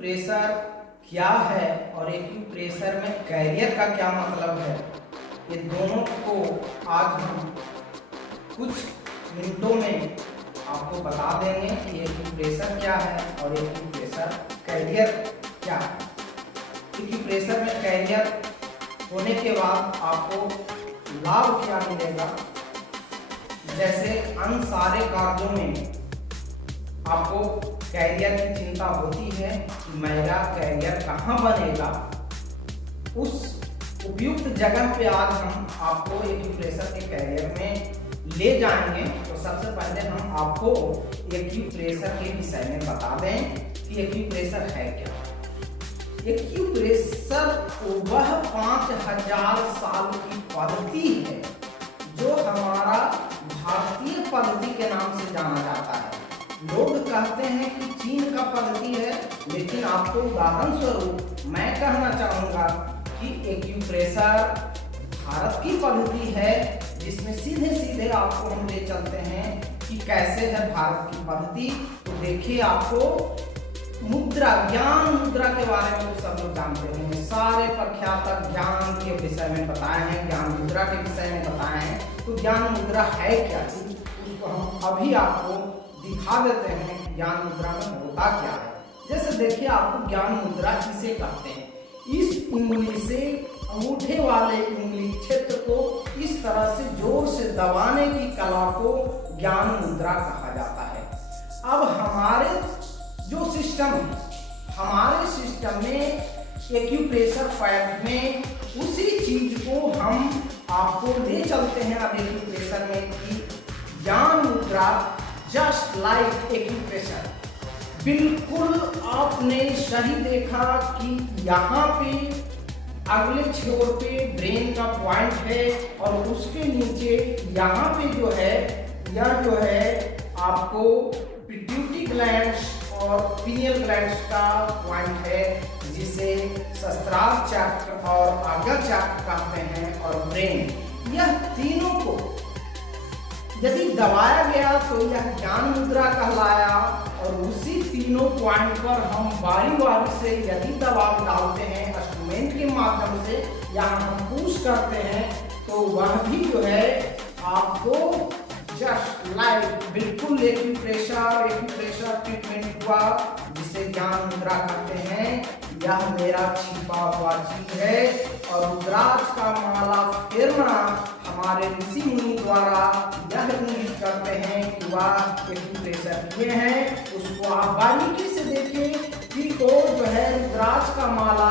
Acupressure क्या है और एक्यूप्रेशर में कैरियर का क्या मतलब है, ये दोनों को आज हम कुछ मिनटों में आपको बता देंगे कि एक्यूप्रेशर क्या है और एक्यूप्रेशर कैरियर क्या है। एक्यूप्रेशर में कैरियर होने के बाद आपको लाभ क्या मिलेगा, जैसे अन्य सारे कार्यों में आपको कैरियर की चिंता होती है कि मेरा कैरियर कहाँ बनेगा, उस उपयुक्त जगह पे आज हम आपको एक्यूप्रेशर के कैरियर में ले जाएंगे। तो सबसे पहले हम आपको एक्यूप्रेशर के विषय में बता दें कि एक्यूप्रेशर है क्या। एक्यूप्रेशर वह 5000 साल की पद्धति है जो हमारा भारतीय पद्धति के नाम से जाना जाता है। लोग कहते हैं कि चीन का पद्धति है, लेकिन आपको उदाहरण स्वरूप मैं कहना चाहूँगा कि एक्यूप्रेशर भारत की पद्धति है, जिसमें सीधे सीधे आपको हम ले चलते हैं कि कैसे है भारत की पद्धति। तो देखिए, आपको मुद्रा, ज्ञान मुद्रा के बारे में तो सब लोग जानते हैं, सारे प्रख्यात ज्ञान के विषय में बताए हैं, ज्ञान मुद्रा के विषय में बताए हैं। तो ज्ञान मुद्रा है क्या, उसको हम अभी आपको दिखा देते हैं ज्ञान मुद्रा में होता क्या है। जैसे देखिए, आपको ज्ञान मुद्रा किसे कहते हैं, इस उंगली से अंगूठे वाले उंगली क्षेत्र को इस तरह से जोर से दबाने की कला को ज्ञान मुद्रा कहा जाता है। अब हमारे जो सिस्टम है, हमारे सिस्टम में एक्यूप्रेशर फैक्ट में उसी चीज को हम आपको ले चलते हैं अब एक्यूप्रेशर में कि ज्ञान मुद्रा जस्ट लाइक एक्यूप्रेशर। बिल्कुल आपने सही देखा कि यहाँ पे अगले छोर पे ब्रेन का पॉइंट है और उसके नीचे यहाँ पे जो है, यह जो है आपको पिट्यूटरी ग्लैंड्स और पीनियल ग्लैंड्स का पॉइंट है, जिसे सहस्त्रार चक्र और आज्ञा चक्र कहते हैं। और ब्रेन, यह तीनों को यदि दबाया गया तो यह ज्ञान मुद्रा कहलाया। और उसी तीनों पॉइंट पर हम बारी बारी से यदि दबाव डालते हैं इंस्ट्रूमेंट के माध्यम से या हम पुश करते हैं, तो वह भी जो है आपको जस्ट लाइक बिल्कुल एक्यूप्रेशर ट्रीटमेंट हुआ, जिसे ज्ञान मुद्रा कहते हैं। यह मेरा छिपा हुआ चीज है और रुद्राक्ष का माला फेरना हमारे ऋषि मुनि द्वारा यह इंगित करते हैं कि वह एक्यूप्रेशर किए हैं। उसको आप बारीकी से देखिए कि तो जो है रुद्राक्ष का माला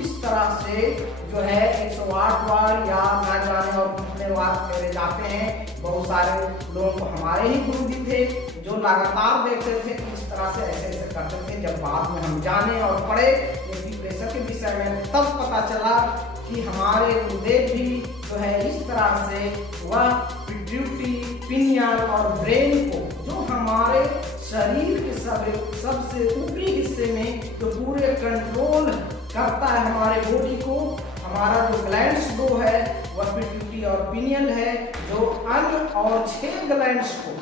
इस तरह से जो है 108 बार या ना जाने और कितने बार फेरे जाते हैं। बहुत सारे लोगों को हमारे ही गुरु जी थे जो लगातार देखते थे कि इस तरह से ऐसे ऐसे करते थे। जब बाद में हम जाने और पढ़े एक्यूप्रेशर के विषय में, तब पता चला कि हमारे गुरुदेव भी जो है इस तरह से वह पिट्यूटरी, पिनियल और ब्रेन को, जो हमारे शरीर के सबसे ऊपरी हिस्से में जो पूरे कंट्रोल करता है हमारे बॉडी को, हमारा जो ग्लैंड्स दो है वह पिट्यूटरी और पिनियल है, जो अन्य और 6 ग्लैंड्स को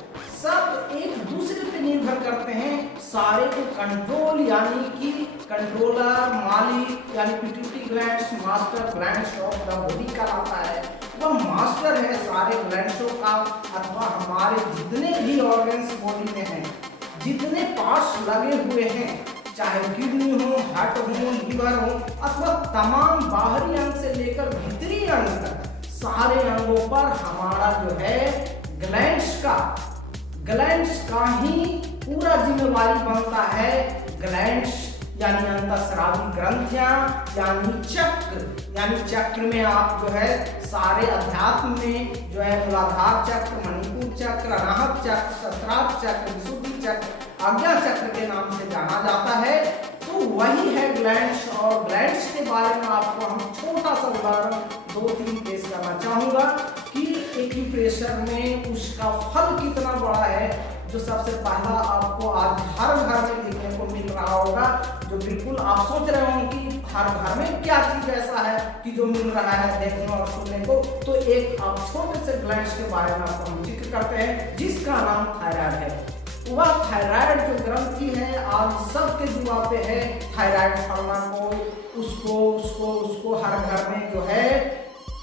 सब एक दूसरे पे निर्भर करते हैं। सारे को कंट्रोल यानी कि कंट्रोलर, मालिक यानी pituitary glands master glands of the body कहलाता है। वह मास्टर है सारे ग्लैंड्सों का, अथवा हमारे जितने भी ऑर्गन्स बॉडी में हैं, जितने पार्ट्स लगे हुए हैं, चाहे किडनी हो, हार्ट हो, लीवर हो, अथवा तमाम बाहरी अंग से लेकर भीतरी अंग तक सारे अंगों पर हमारा जो है ग्लैंड्स का ही पूरा जिम्मेवारी बनता है। ग्लैंड्स यानी अंतःस्रावी ग्रंथियां यानी चक्र में आप जो है सारे अध्यात्म में जो है मूलाधार चक्र, मणिपुर चक्र, अनाहत चक्र, सहस्त्रार चक्र, विशुद्धि चक्र, आज्ञा चक्र के नाम से जाना जाता है। तो वही है ग्लैंड्स। और ग्लैंड्स के बारे में आपको हम छोटा सा उदाहरण 2-3 पेश करना चाहूंगा कि एक्यूप्रेशर में उसका फल कितना बड़ा है, जो सबसे पहला आपको आज हर घर में देखने को मिल रहा होगा। जो बिल्कुल आप सोच रहे होंगे कि हर घर में क्या चीज ऐसा है कि जो मिल रहा है देखने और सुनने को, तो एक आप छोटे से ग्लैंड्स के बारे में आपको हम जिक्र करते हैं, जिसका नाम थायराइड है। वह थायराइड जो ग्रंथि है आज सबके जुआ पे है। थायराइड फलना को उसको हर घर में जो है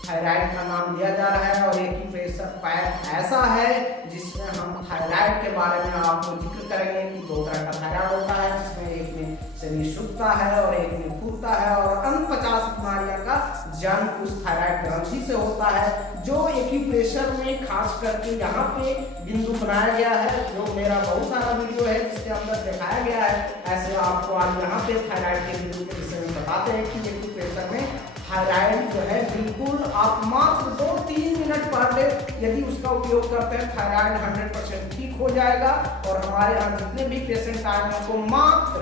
थायराइड का नाम दिया जा रहा है। और एक्यूप्रेशर पैक ऐसा है जिसमें हम थायराइड के बारे में आपको जिक्र करेंगे कि 2 तरह का थायराइड होता है, जिसमें एक में शरीर सूखता है और एक में फूलता है, और अन्य 50 बीमारियों का जन्म उस थायराइड ग्रंथि से होता है। जो एक्यूप्रेशर में खास करके यहाँ पे बिंदु बनाया गया है, जो मेरा बहुत सारा वीडियो है जिसके अंदर दिखाया गया है, ऐसे आपको आज यहाँ पे थायराइड के बिंदु के विषय में बताते हैं कि एक्यूप्रेशर में थायराइड जो है बिल्कुल आप मात्र 2-3 मिनट पर डे यदि उसका उपयोग करते हैं थायराइड 100% ठीक हो जाएगा। और हमारे यहाँ जितने भी पेशेंट आए हैं उनको मात्र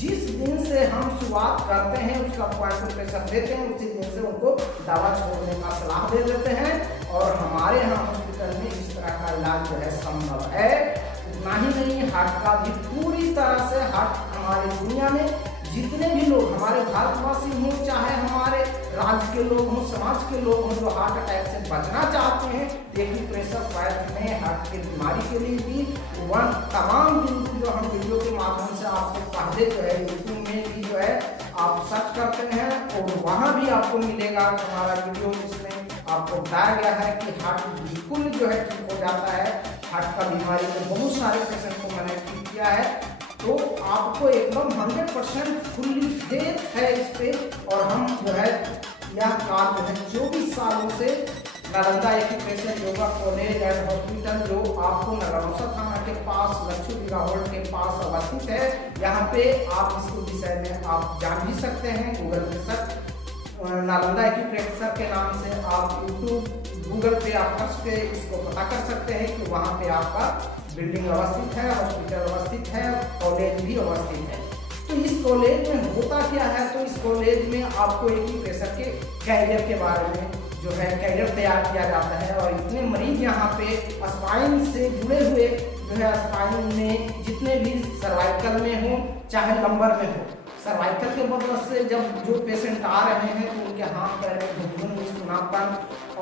जिस दिन से हम शुरुआत करते हैं उसका कंसल्टेशन देते हैं उसी दिन से उनको दवा छोड़ने का सलाह दे देते हैं। और हमारे यहाँ हॉस्पिटल में इस तरह का इलाज जो है संभव है। उतना ही नहीं, हार्ट का भी पूरी तरह से हार्ट हमारे दुनिया में जितने भी लोग हमारे भारतवासी हों, चाहे हमारे राज्य के लोग हों, समाज के लोग हों, जो हार्ट अटैक से बचना चाहते हैं, एक्यूप्रेशर पैक में हार्ट की बीमारी के लिए भी वह तमाम बिंदु जो हम वीडियो के माध्यम से आपको पहले जो है यूट्यूब में भी जो है आप सर्च करते हैं और वहाँ भी आपको मिलेगा हमारा वीडियो, जिसमें आपको बताया गया है कि हार्ट बिल्कुल जो है ठीक हो जाता है। हार्ट का बीमारी में बहुत सारे पेशेंट को मैंने ठीक किया है, तो आपको एकदम 100% फुल्ली फेथ है इस पे। और हम जो है यह काम जो है 24 सालों से Nalanda acupressure yoga college and hospital जो आपको नगरौसा थाना के पास लक्ष्मी बिगा हॉल के पास अवस्थित है, यहाँ पे आप इसके विषय में आप जान भी सकते हैं। गूगल पे सर्च नालंदा एक्यूप्रेशर के नाम से आप यूट्यूब गूगल पे आप सर्च पे इसको पता कर सकते हैं कि वहाँ पे आपका बिल्डिंग अवस्थित है, हॉस्पिटल अवस्थित है, कॉलेज भी अवस्थित है। तो इस कॉलेज में होता क्या है, तो इस कॉलेज में आपको एक्यूप्रेशर के कैरियर के बारे में जो है कैरियर तैयार किया जाता है। और इतने मरीज यहाँ पे स्पाइन से जुड़े हुए जो है स्पाइन में जितने भी सर्वाइकल में हो चाहे लंबर में हो, सर्वाइकल के मदद से जब जो पेशेंट आ रहे हैं तो उनके हाथ पैर में घुटनों सुनापन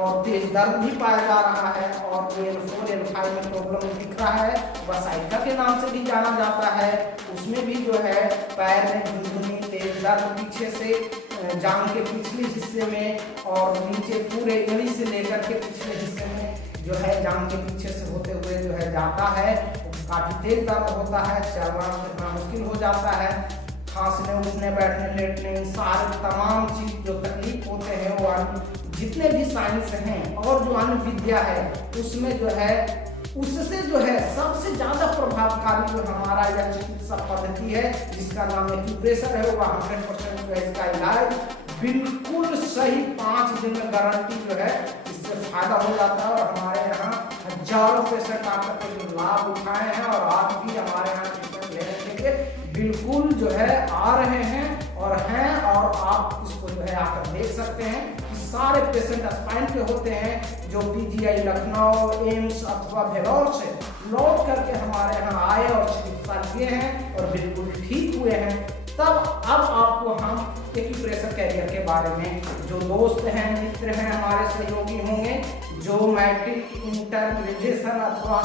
और तेज दर्द भी पाया जा रहा है। और L4 L5 में प्रॉब्लम दिख रहा है, वह साइका के नाम से भी जाना जाता है। उसमें भी जो है पैर में झुनझुनी तेज दर्द पीछे से जांघ के पिछले हिस्से में और नीचे पूरे एड़ी से लेकर के पिछले हिस्से में जो है जांघ के पीछे से होते हुए जो है जाता है। काफी तेज दर्द होता है, चलना फिरना मुश्किल हो जाता है, खांसने उठने बैठने लेटने सारे तमाम चीज जो तकलीफ होते हैं वो जितने भी साइंस हैं और जो अन्य विद्या है उसमें जो है उससे जो है सबसे ज्यादा प्रभावकारी जो हमारा यह चिकित्सा पद्धति है जिसका नाम एक्यूप्रेशर है, वह 100% जो है इसका इलाज बिल्कुल सही 5 दिन में गारंटी जो है इससे फायदा हो जाता है। और हमारे यहाँ हजारों पेशेंट आकर के जो लाभ उठाए हैं और आज भी हमारे यहाँ ट्रीटमेंट लेने के लिए बिल्कुल जो है आ रहे हैं और आप इसको जो है आकर देख सकते हैं कि सारे पेशेंट स्पाइन के होते हैं जो PGI लखनऊ एम्स अथवा भेलौर से लौट करके हमारे यहाँ आए और चिकित्सा किए हैं और बिल्कुल ठीक हुए हैं। तब अब आपको हम एक्यूप्रेशर कैरियर के बारे में जो दोस्त हैं मित्र हैं हमारे सहयोगी होंगे जो मैट्रिक इंटर ग्रेजुएशन अथवा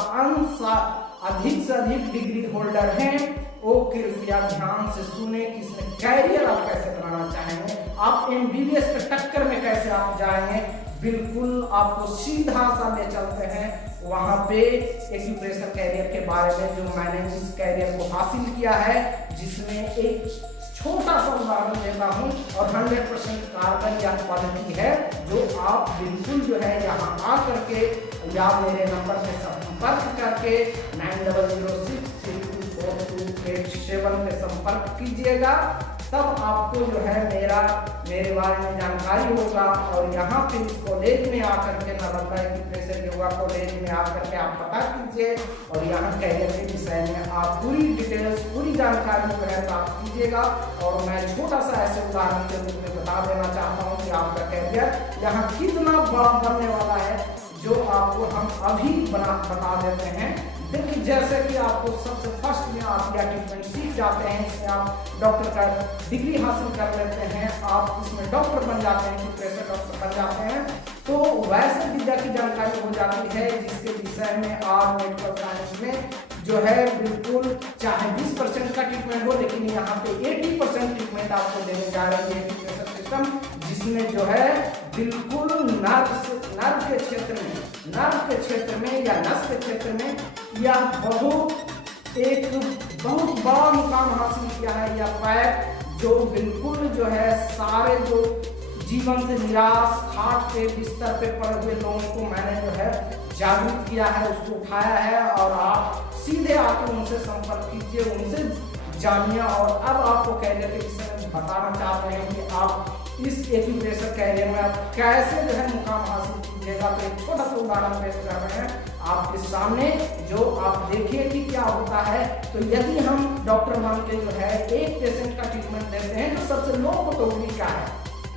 अधिक से अधिक डिग्री होल्डर हैं, वो कृपया ध्यान से सुने कि इसमें कैरियर आप कैसे बनाना चाहेंगे, आप MBBS के टक्कर में कैसे आप जाएंगे। बिल्कुल आपको सीधा सा ले चलते हैं वहाँ पे एक्यूप्रेशर कैरियर के बारे में जो मैंने इस कैरियर को हासिल किया है, जिसमें एक छोटा सा उदाहरण देता हूँ और 100% कारगर यह पद्धति है जो आप बिल्कुल जो है यहाँ आ करके या मेरे नंबर पे संपर्क करके 9006324287 पे संपर्क कीजिएगा। तब आपको जो है मेरे बारे में जानकारी होगा। और यहाँ पे इस कॉलेज में आकर के नालंदा एक्यूप्रेशर योगा कॉलेज में आकर के आप पता कीजिए और यहाँ कैरियर के विषय में आप पूरी डिटेल्स पूरी जानकारी जो है प्राप्त कीजिएगा। और मैं छोटा सा ऐसे उदाहरण के रूप में बता देना चाहता हूँ कि आपका कैरियर यहाँ कितना बड़ा बनने वाला है जो आपको हम अभी बता देते हैं। देखिए जैसे कि आपको सबसे फर्स्ट में आप यह ट्रीटमेंट सीख जाते हैं, इसमें आप डॉक्टर का डिग्री हासिल कर लेते हैं, आप इसमें डॉक्टर बन जाते हैं, एक्यूप्रेशर डॉक्टर बन जाते हैं, तो वैसे विद्या की जानकारी हो जाती है जिसके विषय में आप मेडिकल साइंस में जो है बिल्कुल चाहे 20% का ट्रीटमेंट हो, लेकिन यहाँ पे 80% ट्रीटमेंट आपको देने जा रही है एक्यूप्रेशर सिस्टम, जिसमें जो है बिल्कुल नर्व के क्षेत्र में या नस के क्षेत्र में यह बहुत बड़ा मुकाम हासिल किया है। यह पैक जो बिल्कुल जो है सारे जो जीवन से निराश खाट पे बिस्तर पे पड़े हुए लोगों को मैंने जो है जागरूक किया है, उसको उठाया है, और आप सीधे आके उनसे संपर्क कीजिए, उनसे जानिए। और अब आपको कैरियर के विषय में बताना चाहते हैं कि आप इस एक्यूप्रेशर कैरियर में आप कैसे जो है मुकाम हासिल कीजिएगा। तो एक छोटा सा उदाहरण पेश कर रहे हैं आपके सामने, जो आप देखिए कि क्या होता है। तो यदि हम डॉक्टर मान के जो है एक पेशेंट का ट्रीटमेंट देते हैं जो सबसे लो कैटेगरी का है,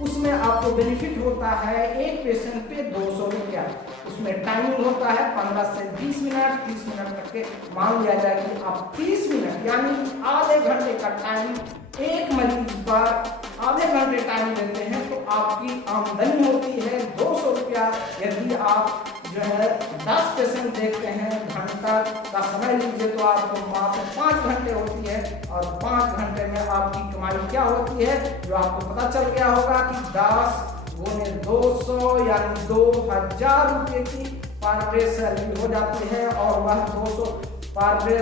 उसमें आपको बेनिफिट होता है एक पेशेंट पे 200 रुपया। उसमें टाइमिंग होता है 15 से 20 मिनट, 30 मिनट तक के। मान लिया जाए कि आप 30 मिनट यानी आधे घंटे का टाइम एक मरीज पर आधे घंटे टाइम देते हैं, तो आपकी आमदनी होती है 200 रुपया। यदि आप जो है 10 पेशेंट देखते हैं, घंटा का समय लीजिए, तो आपको मात्र 5 घंटे होती है, और 5 घंटे में आपकी कमाई क्या होती है, जो आपको पता चल गया होगा कि 10 गुने 200 यानी 2000 रुपये की पर डे सैलरी हो जाती है। और वह 200 पर डे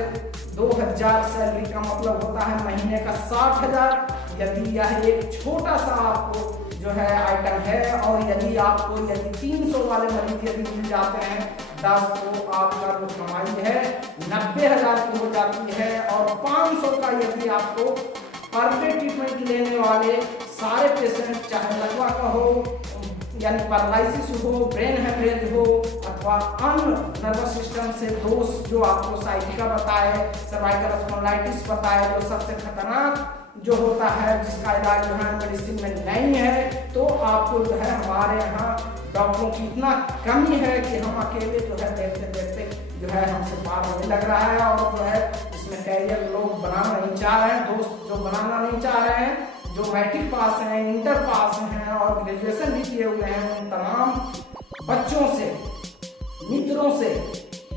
2000 सैलरी का मतलब होता है महीने का 60,000। यदि यह एक छोटा सा आपको जो है आइटम है, और यदि 300 वाले मरीज यदि मिल जाते हैं 10, तो आपका जो कमाई है 90,000 की हो जाती है। और 500 का यदि आपको पर डे ट्रीटमेंट लेने वाले सारे पेशेंट, चाहे लकवा का हो यानी पैरालिसिस हो, ब्रेन हेमरेज हो, अथवा अन्य नर्वस सिस्टम से दोष जो आपको साइटिका बताए, सर्वाइकल स्पॉन्डिलाइटिस बताए, जो सबसे खतरनाक जो होता है, जिसका इलाज जो है मेडिसिन में नहीं है, तो आपको जो है हमारे यहाँ डॉक्टरों की इतना कमी है कि हम अकेले जो है देखते देखते जो है हमसे पार होने लग रहा है। और जो है इसमें कैरियर लोग बनाना नहीं चाह रहे हैं, दोस्त जो बनाना नहीं चाह रहे हैं, जो मैट्रिक पास हैं, इंटर पास हैं और ग्रेजुएशन भी किए हुए हैं, उन तमाम बच्चों से, मित्रों से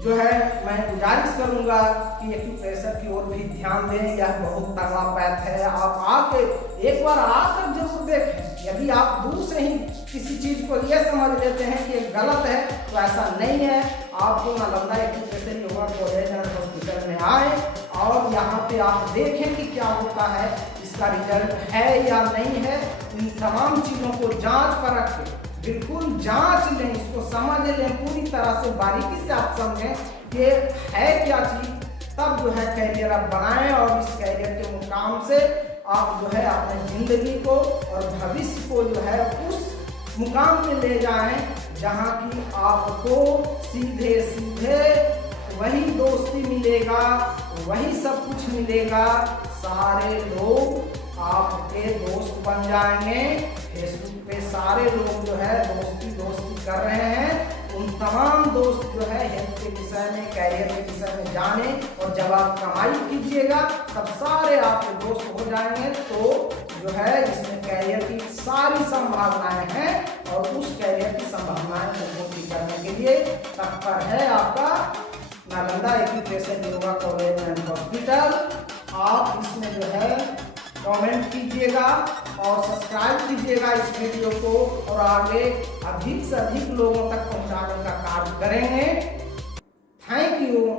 जो है मैं गुजारिश करूंगा कि एक्यूप्रेशर की ओर भी ध्यान दें। यह बहुत तगड़ा पैथ है, आप आके एक बार आकर जरूर देखें। यदि आप दूर से ही किसी चीज को ये समझ लेते हैं कि गलत है, तो ऐसा नहीं है। आपको Nalanda acupressure yoga college and hospital में आए और यहाँ पे आप देखें कि क्या होता है, इसका रिजल्ट है या नहीं है। इन तमाम चीजों को जांच परख के बिल्कुल जांच लें, इसको समझ लें पूरी तरह से, बारीकी से आप समझें कि है क्या चीज, तब जो है कैरियर आप बनाएं। और इस कैरियर के मुकाम से आप जो है अपने जिंदगी को और भविष्य को जो है उस मुकाम पे ले जाएं जहां की आपको सीधे सीधे वही दोस्ती मिलेगा, वही सब कुछ मिलेगा। सारे लोग आपके दोस्त बन जाएंगे। फेसबुक पे सारे लोग जो है दोस्ती कर रहे हैं। उन तमाम दोस्त जो है हेल्थ के विषय में, कैरियर के विषय में जाने, और जब आप कमाई कीजिएगा तब सारे आपके दोस्त हो जाएंगे। तो जो है इसमें कैरियर की सारी संभावनाएं हैं, और उस कैरियर की संभावनाएं को पूरी करने के लिए तत्पर है आपका Nalanda acupressure yoga college and hospital. आप इसमें जो है कमेंट कीजिएगा और सब्सक्राइब कीजिएगा इस वीडियो को, और आगे अधिक से अधिक लोगों तक पहुंचाने का कार्य करेंगे। Thank you.